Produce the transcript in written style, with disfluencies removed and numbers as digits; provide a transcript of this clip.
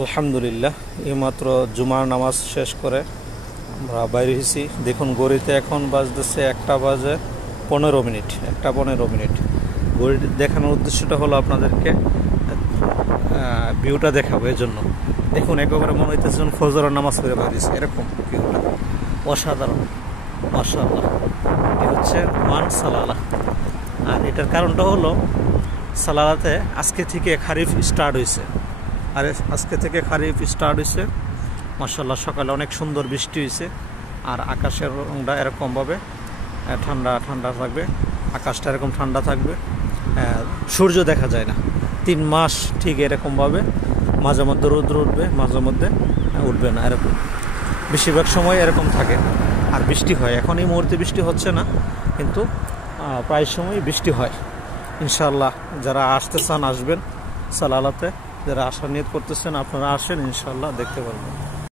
আলহামদুলিল্লাহ, এইমাত্র জুমার নামাজ শেষ করে আমরা বাইরে হয়েছি। দেখুন ঘড়িতে এখন বাজতেছে 1টা বাজে 15 মিনিট, 1টা 15 মিনিট। ঘড়ি দেখানোর উদ্দেশ্যটা হলো আপনাদেরকে ভিউটা দেখাবো। এই জন্য দেখুন একেবারে মনে হইতেছে ফজরের নামাজ করে বাইরেছি, এরকম ভিউটা অসাধারণ। মাশাআল্লাহ, এটি হচ্ছে মান সালালা। আর এটার কারণটা হলো সালালাতে আজকে থেকে খারিফ স্টার্ট হয়েছে। আর আজকে থেকে খারিফ স্টার্ট হয়েছে। মাশাআল্লাহ, সকালে অনেক সুন্দর বৃষ্টি হয়েছে। আর আকাশের রংটা এরকমভাবে ঠান্ডা ঠান্ডা থাকবে, আকাশটা এরকম ঠান্ডা থাকবে, সূর্য দেখা যায় না 3 মাস ঠিক এরকমভাবে। মাঝে মধ্যে রৌদ্র উঠবে, মাঝে মধ্যে উঠবে না, এরকম বেশিরভাগ সময় এরকম থাকে। আর বৃষ্টি হয়, এখন এই মুহূর্তে বৃষ্টি হচ্ছে না, কিন্তু প্রায় সময় বৃষ্টি হয়। ইনশাআল্লাহ যারা আসতে চান আসবেন সালালাতে, যারা আসার নিয়ত করতেছেন আপনারা আসেন, ইনশাআল্লাহ দেখতে পারবেন।